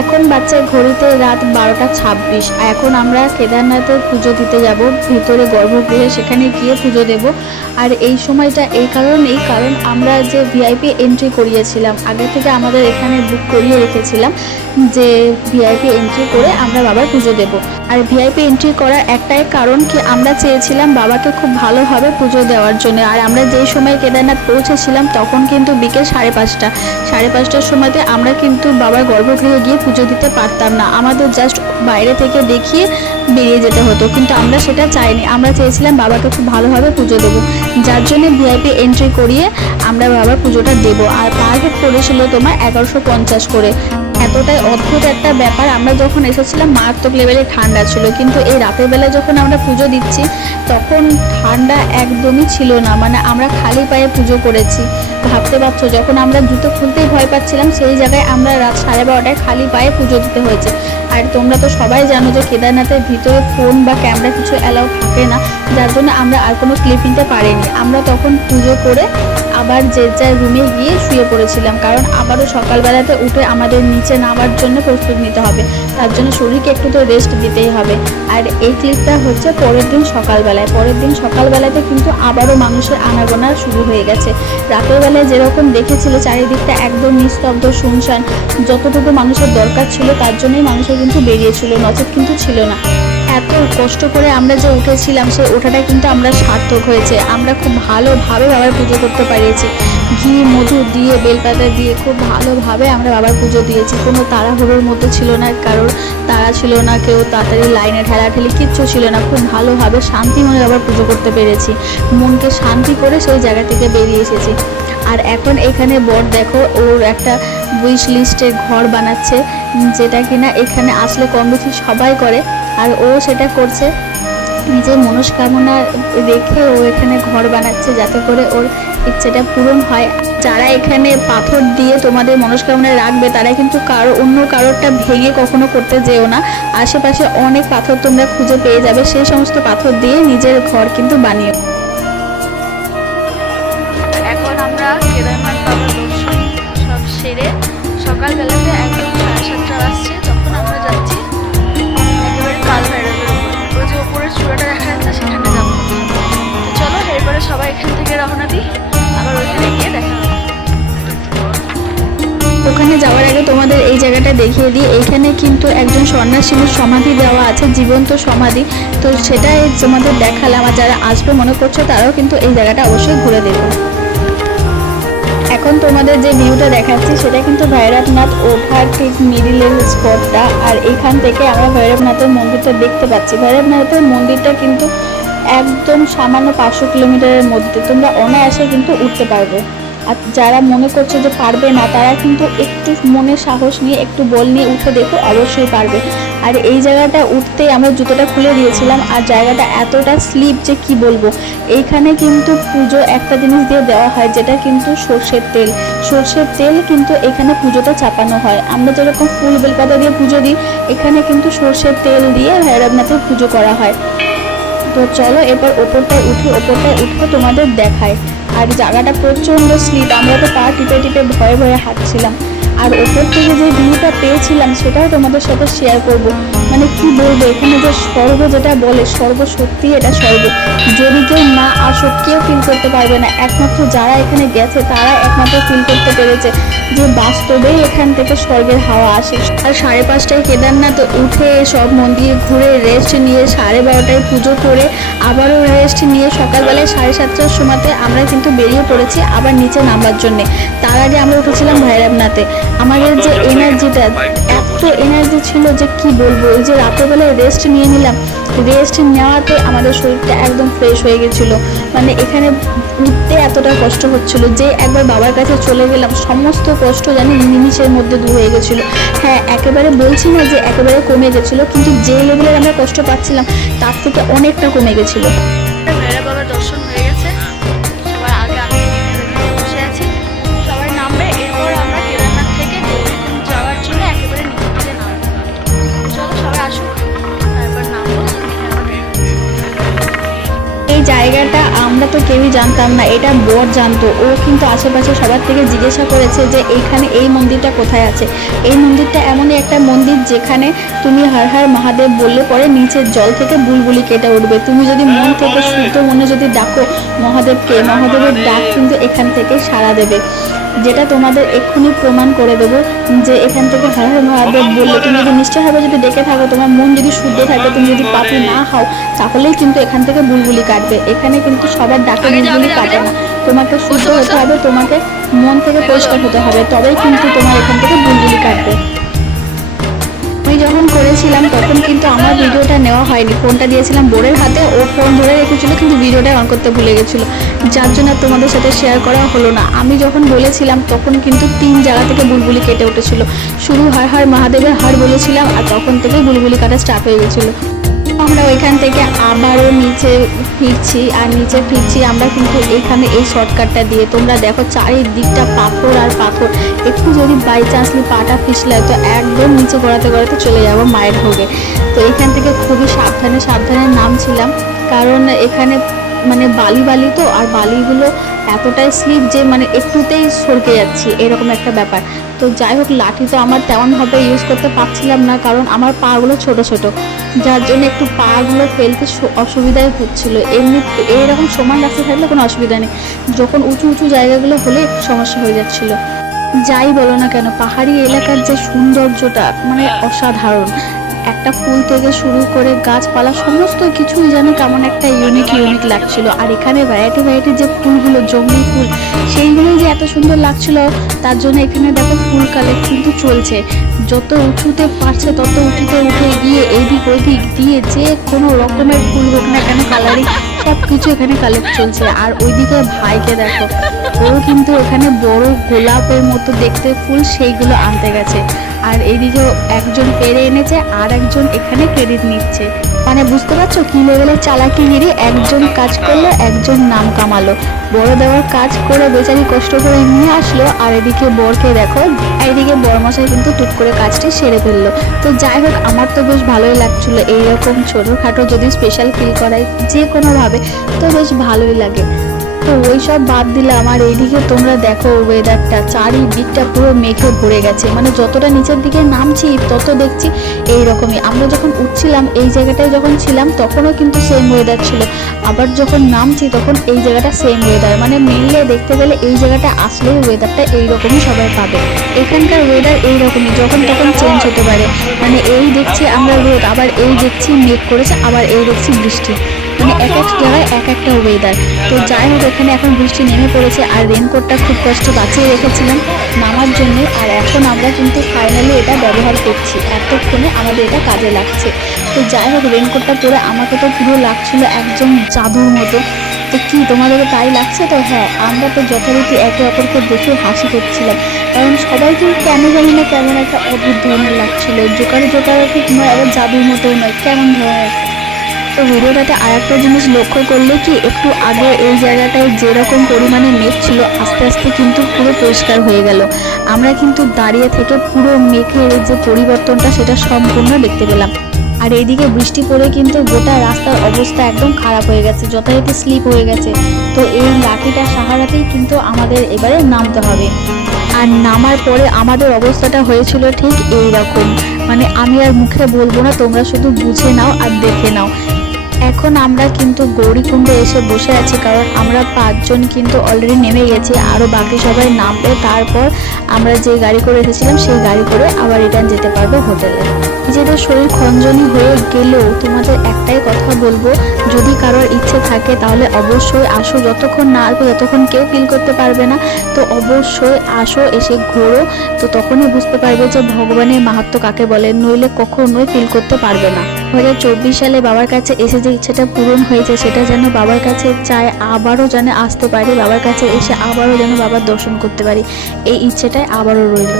এখন বাচ্চা ঘড়িতে রাত বারোটা ছাব্বিশ। এখন আমরা কেদারনাথের পুজো দিতে যাব, ভিতরে গর্ভগৃহে সেখানে গিয়ে পুজো দেব। আর এই সময়টা এই কারণেই কারণ আমরা যে ভিআইপি এন্ট্রি করিয়েছিলাম, আগে থেকে আমাদের এখানে বুক করিয়ে রেখেছিলাম যে ভিআইপি এন্ট্রি করে আমরা বাবার পুজো দেব। আর ভিআইপি এন্ট্রি করার একটাই কারণ কি, আমরা চেয়েছিলাম বাবাকে খুব ভালোভাবে পুজো দেওয়ার জন্য। আর আমরা যেই সময় কেদারনাথ পৌঁছেছিলাম, তখন কিন্তু বিকেল সাড়ে পাঁচটা। সাড়ে পাঁচটার সময়তে আমরা কিন্তু বাবার গর্ভগৃহে গিয়ে পুজো দিতে পারতাম না। আমাদের জাস্ট বাইরে থেকে দেখিয়ে বেরিয়ে যেতে হতো। কিন্তু আমরা সেটা চাইনি। আমরা চেয়েছিলাম বাবাকে খুব ভালোভাবে পুজো দেবো। যার জন্য ভিআইপি এন্ট্রি করিয়ে আমরা বাবার পুজোটা দেবো। আর পার হেড পড়েছিল তোমার এগারোশো পঞ্চাশ করে। এতটাই অদ্ভুত একটা ব্যাপার। আমরা যখন এসেছিলাম, মারাত্মক লেভেলে ঠান্ডা ছিল। কিন্তু এই রাতের বেলা যখন আমরা পুজো দিচ্ছি, তখন ঠান্ডা একদমই ছিল না। মানে আমরা খালি পায়ে পুজো করেছি। ভাবতে পারছ? যখন আমরা জুতো খুলতেই ভয় পাচ্ছিলাম, সেই জায়গায় আমরা রাত সাড়ে বারোটায় খালি পায়ে পুজো দিতে হয়েছে। আর তোমরা তো সবাই জানো যে কেদারনাথের ভিতরে ফোন বা ক্যামেরা কিছু অ্যালাউ থাকে না, যার জন্য আমরা আর কোনো ক্লিপ নিতে পারিনি। আমরা তখন পুজো করে আবার যে যার রুমে গিয়ে শুয়ে পড়েছিলাম, কারণ আবারও সকালবেলাতে উঠে আমাদের নিচে নামার জন্য প্রস্তুত নিতে হবে। তার জন্য শরীরকে একটু তো রেস্ট দিতেই হবে। আর এই ক্লিপটা হচ্ছে পরের দিন সকালবেলায়। পরের দিন সকালবেলাতে কিন্তু আবারও মানুষের আনাগোনা শুরু হয়ে গেছে। রাতের বেলায় যেরকম দেখেছিল চারিদিকটা একদম নিস্তব্ধ, শুনশান। যতটুকু মানুষের দরকার ছিল তার জন্যই মানুষের কিন্তু বেরিয়েছিল, নচেত কিন্তু ছিল না। এত কষ্ট করে আমরা যে উঠেছিলাম, সেই ওঠাটা কিন্তু আমরা সার্থক হয়েছে। আমরা খুব ভালোভাবে বাবার পুজো করতে পারিয়েছি। ঘি, মধু দিয়ে, বেলপাতা দিয়ে খুব ভালোভাবে আমরা বাবার পুজো দিয়েছি। কোনো তাড়াহুড়োর মধ্যে ছিল না, কারোর তাড়া ছিল না, কেউ তাড়াতাড়ি লাইনে ঠেলাঠেলি কিচ্ছু ছিল না। খুব ভালোভাবে শান্তি মনে বাবার পুজো করতে পেরেছি। মনকে শান্তি করে সেই জায়গা থেকে বেরিয়ে এসেছি। আর এখন এখানে বর দেখো, ওর একটা উইশ লিস্টে ঘর বানাচ্ছে, যেটা কিনা এখানে আসলে কম বেশি সবাই করে, আর ও সেটা করছে নিজের মনস্কামনা রেখে ও এখানে ঘর বানাচ্ছে যাতে করে ওর ইচ্ছেটা পূরণ হয়। যারা এখানে পাথর দিয়ে তোমাদের মনস্কামনা রাখবে, তারা কিন্তু কারও, অন্য কারোরটা ভেঙে কখনো করতে যেও না। আশেপাশে অনেক পাথর তোমরা খুঁজে পেয়ে যাবে, সেই সমস্ত পাথর দিয়ে নিজের ঘর কিন্তু বানিও। আমরা কেদারনাথ বাবার দর্শন সব সেরে সকালবেলাতে একদম সাড়ে সাতটা বাজছে তখন আমরা যাচ্ছি একেবারে কাল ভৈরবের উপর। ওই যে উপরের চূড়াটা দেখা যাচ্ছে, সেখানে যাব। চলো, এরপরে সবাই এখান থেকে রওনা দিই, আবার ওইখানে গিয়ে দেখা ওখানে যাওয়ার আগে তোমাদের এই জায়গাটা দেখিয়ে দিই। এইখানে কিন্তু একজন সন্ন্যাসীর সমাধি দেওয়া আছে, জীবন্ত সমাধি। তো সেটাই তোমাদের দেখালাম, আর যারা আসবে মনে করছ, তারাও কিন্তু এই জায়গাটা অবশ্যই ঘুরে দেখো। এখন তোমাদের যে ভিউটা দেখাচ্ছি, সেটা কিন্তু ভৈরবনাথ ওঠার ঠিক মিডিলের স্পটটা আর এখান থেকে আমরা ভৈরবনাথের মন্দিরটা দেখতে পাচ্ছি। ভৈরবনাথের মন্দিরটা কিন্তু একদম সামান্য পাঁচশো কিলোমিটারের মধ্যে। তোমরা অনায়াসে কিন্তু উঠতে পারবে। আর যারা মনে করছে যে পারবে না, তারা কিন্তু একটু মনে সাহস নিয়ে, একটু বল নিয়ে উঠে দেখো, অবশ্যই পারবে। আর এই জায়গাটা উঠতেই আমরা জুতোটা খুলে দিয়েছিলাম, আর জায়গাটা এতটা স্লিপ যে কি বলব? এইখানে কিন্তু পুজো একটা জিনিস দিয়ে দেওয়া হয়, যেটা কিন্তু সর্ষের তেল। সর্ষের তেল কিন্তু এখানে পুজোতে চাপানো হয়। আমরা যেরকম ফুল বেলপাতা দিয়ে পুজো দিই, এখানে কিন্তু সর্ষের তেল দিয়ে ভৈরবনাথের পুজো করা হয়। তো চলো এবার ওপরটায় উঠে ওপরটায় উঠে তোমাদের দেখায় আর জায়গাটা প্রচণ্ড স্লিপ, আমরা তো পা টিপে টিপে ভয়ে ভয়ে হাঁটছিলাম। আর ওপর থেকে যে ভিউটা পেয়েছিলাম, সেটাও তোমাদের সাথে শেয়ার করব। মানে কি বলব, এখানে যে স্বর্গ যেটা বলে স্বর্গ সত্যি এটা স্বর্গ। যদি কেউ না আসো কেউ ফিল করতে পারবে না। একমাত্র যারা এখানে গেছে, তারা একমাত্র ফিল করতে পেরেছে যে বাস্তবেই এখান থেকে স্বর্গের হাওয়া আসে। আর সাড়ে পাঁচটায় কেদারনাথ উঠে সব মন্দির ঘুরে রেস্ট নিয়ে সাড়ে বারোটায় পুজো করে আবারও রেস্ট নিয়ে সকালবেলায় সাড়ে সাতটার সময়তে আমরা কিন্তু বেরিয়ে পড়েছি আবার নিচে নামার জন্যে। তার আগে আমরা উঠেছিলাম ভৈরবনাথে। আমাদের যে এনার্জিটা এত এনার্জি ছিল যে কি বলব? এই যে রাতের বেলায় রেস্ট নিয়ে নিলাম রেস্ট নেওয়াতে আমাদের শরীরটা একদম ফ্রেশ হয়ে গেছিল। মানে এখানে উঠতে এতটা কষ্ট হচ্ছিল যে একবার বাবার কাছে চলে গেলাম সমস্ত কষ্ট যেন নিমিষের মধ্যে দূর হয়ে গেছিল। হ্যাঁ একেবারে বলছি না যে একেবারে কমে গেছিল কিন্তু যে লেভেলের আমরা কষ্ট পাচ্ছিলাম তার থেকে অনেকটা কমে গেছিল। বাবার দর্শন হয়ে জায়গাটা আমরা তো কেউই জানতাম না এটা বর জানতো। ও কিন্তু আশেপাশে সবার থেকে জিজ্ঞাসা করেছে যে এইখানে এই মন্দিরটা কোথায় আছে। এই মন্দিরটা এমনই একটা মন্দির যেখানে তুমি হর হর মহাদেব বললে পরে নিচের জল থেকে বুলবুলি কেটে উঠবে। তুমি যদি মন থেকে শুদ্ধ মনে যদি ডাকো মহাদেবকে মহাদেবের ডাক কিন্তু এখান থেকে সাড়া দেবে। যেটা তোমাদের এক্ষুনি প্রমাণ করে দেবো যে এখান থেকে হর হর মহাদেব বললে তুমি যদি নিশ্চয়ভাবে যদি ডেকে থাকো তোমার মন যদি শুদ্ধ থাকে তুমি যদি পাপি না। হও তাহলেই কিন্তু এখান থেকে বুলবুলি কাটবে। এখানে কিন্তু সবার ডাকে বুলবুলি কাটে না। তোমাকে শুদ্ধ হতে হবে তোমাকে মন থেকে পরিষ্কার হতে হবে। তবেই কিন্তু তোমার এখান থেকে বুলবুলি কাটবে। করেছিলাম, তখন কিন্তু আমার ভিডিওটা নেওয়া হয়নি। ফোনটা দিয়েছিলাম বোরের হাতে, ও ফোন ধরে রেখেছিলো, কিন্তু ভিডিওটা অন করতে ভুলে গেছিল। যার জন্য তোমাদের সাথে শেয়ার করা হলো না। আমি যখন বলেছিলাম, তখন কিন্তু তিন জায়গা থেকে বুলবুলি কেটে উঠেছিল। শুরু হার হার মহাদেবের হার বলেছিলাম, আর তখন থেকে বুলবুলি কাটা স্টার্ট হয়ে গেছিল। আমরা ওইখান থেকে আবারও নিচে ফিরছি, আর নিচে ফিরছি আমরা কিন্তু এখানে এই শর্টকাটটা দিয়ে। তোমরা দেখো চারিদিকটা পাথর আর পাথর। একটু যদি বাই চান্সলি পাটা পিছলায় তো একদম নিচে গড়াতে গড়াতে চলে যাব মায়ের ভোগে। তো এখান থেকে খুবই সাবধানে সাবধানে নামছিলাম। কারণ এখানে মানে বালি বালি তো, আর বালিগুলো এতটাই স্লিপ যে মানে একটুতেই সরকে যাচ্ছি, এরকম একটা ব্যাপার। তো যাই হোক, লাঠি তো আমার তেমনভাবে ইউজ করতে পারছিলাম না, কারণ আমার পাগুলো ছোট ছোট। যার জন্য একটু পাগুলো ফেলতে অসুবিধাই হচ্ছিল। এমনি এইরকম সমান রাস্তা থাকলে কোনো অসুবিধা নেই। যখন উঁচু উঁচু জায়গাগুলো হলে সমস্যা হয়ে যাচ্ছিল। যাই বলো না কেন, পাহাড়ি এলাকার যে সৌন্দর্যটা মানে অসাধারণ। একটা ফুল থেকে শুরু করে গাছপালা, সমস্ত কিছুই যেন কেমন একটা ইউনিক ইউনিক লাগছিল। আর এখানে ভ্যারাইটি ভ্যারাইটি যে ফুলগুলো, জঙ্গলি ফুল, সেইগুলোই যে এত সুন্দর লাগছিল, তার জন্য এখানে দেখো ফুল কালেক্ট কিন্তু চলছে। যত উঁচুতে পারছে, তত উঁচুতে উঠে গিয়ে এইদিক ওইদিক দিয়ে যে কোনো রকমের ফুল হোক না কেন, কালারিং সব কিছু এখানে কালেক্ট চলছে। আর ওইদিকে ভাইকে দেখো, ও কিন্তু এখানে বড় গোলাপের মতো দেখতে ফুল, সেইগুলো আনতে গেছে। আর এইদিকে একজন পেরে এনেছে, আর একজন এখানে ক্রেডিট নিচ্ছে। মানে বুঝতে পারছ কি লেভেলের চালাকিগিরি একজন কাজ করল, একজন নাম কামালো। বড় দেওয়ার কাজ করে বেচারি কষ্ট করে নিয়ে আসলো, আর এদিকে বরকে দেখো এদিকে বরমশাই কিন্তু টুক করে কাজটি সেরে ফেলল। তো যাই হোক, আমার তো বেশ ভালোই লাগছিল। এইরকম ছোটোখাটো যদি স্পেশাল ফিল করায় যে কোনোভাবে তো বেশ ভালোই লাগে। তো ওই সব বাদ দিলাম আর এইদিকে তোমরা দেখো ওয়েদারটা চারিদিকটা পুরো মেঘে ভরে গেছে। মানে যতটা নিচের দিকে নামছি, তত দেখছি এই রকমই আমরা যখন উঠছিলাম, এই জায়গাটায় যখন ছিলাম, তখনও কিন্তু সেম ওয়েদার ছিল। আবার যখন নামছি, তখন এই জায়গাটা সেম ওয়েদার মানে মেনলি দেখতে গেলে এই জায়গাটা আসলেই ওয়েদারটা এইরকমই সবাই পাবে। এখানকার ওয়েদার এইরকমই, যখন তখন চেঞ্জ হতে পারে। মানে এই দেখছি আমরা রোদ, আবার এই দেখছি মেঘ করেছে, আবার এই দেখছি বৃষ্টি। মানে এক এক জায়গায় এক একটা ওয়েদার তো যাই হোক, এখানে এখন বৃষ্টি নেমে পড়েছে আর রেনকোটটা খুব কষ্ট বাঁচিয়ে রেখেছিলাম নামার জন্য। আর এখন আমরা কিন্তু ফাইনালি এটা ব্যবহার করছি। এতক্ষণে আমাদের এটা কাজে লাগছে। তো যাই হোক রেনকোটটা পরে আমাকে তো পুরো লাগছিল একজন জাদুর মতো। তো কি, তোমাদেরও তাই লাগছে? তো হ্যাঁ আমরা তো যথারীতি একে অপরকে দেখে হাসি করছিলাম। কারণ সবাই কিন্তু কেন জানি না কেমন একটা অদ্ভুত ধরনের লাগছিল। জোকারে জোকারে নয় আবার জাদুর মতো নয়, কেমন ধরনের তো ভিডিওটাতে আর একটা জিনিস লক্ষ্য করলে কি একটু আগে এই জায়গাটায় যেরকম পরিমাণে মেঘ ছিল, আস্তে আস্তে কিন্তু পুরো পরিষ্কার হয়ে গেল। আমরা কিন্তু দাঁড়িয়ে থেকে পুরো মেঘের যে পরিবর্তনটা সেটা সম্পূর্ণ দেখতে পেলাম। আর এইদিকে বৃষ্টি পড়ে কিন্তু গোটা রাস্তার অবস্থা একদম খারাপ হয়ে গেছে, যথারীতি স্লিপ হয়ে গেছে। তো এই লাঠিটা সাহারাতেই কিন্তু আমাদের এবারে নামতে হবে। আর নামার পরে আমাদের অবস্থাটা হয়েছিল ঠিক এই রকম মানে আমি আর মুখে বলব না, তোমরা শুধু বুঝে নাও আর দেখে নাও। এখন আমরা কিন্তু গৌরীকুণ্ডে এসে বসে আছি, কারণ আমরা পাঁচজন কিন্তু অলরেডি নেমে গেছি। আরও বাকি সবাই নামবে, তারপর আমরা যে গাড়ি করে এসেছিলাম, সেই গাড়ি করে আবার রিটার্ন যেতে পারব হোটেলে। নিজেদের শরীর খঞ্জনি হয়ে গেলেও তোমাদের একটাই কথা বলব, যদি কারোর ইচ্ছে থাকে তাহলে অবশ্যই আসো। যতক্ষণ না আসব, ততক্ষণ কেউ ফিল করতে পারবে না। তো অবশ্যই আসো, এসে ঘোরো, তো তখনই বুঝতে পারবে যে ভগবানের মাহাত্ম কাকে বলে, নইলে কখনোই ফিল করতে পারবে না। দু হাজার চব্বিশ সালে বাবার কাছে এসে যে ইচ্ছাটা পূরণ হয়েছে, সেটা যেন বাবার কাছে চায়, আবারও যেন আসতে পারি, বাবার কাছে এসে আবারও যেন বাবার দর্শন করতে পারি। এই ইচ্ছেটাই আবারও রইল।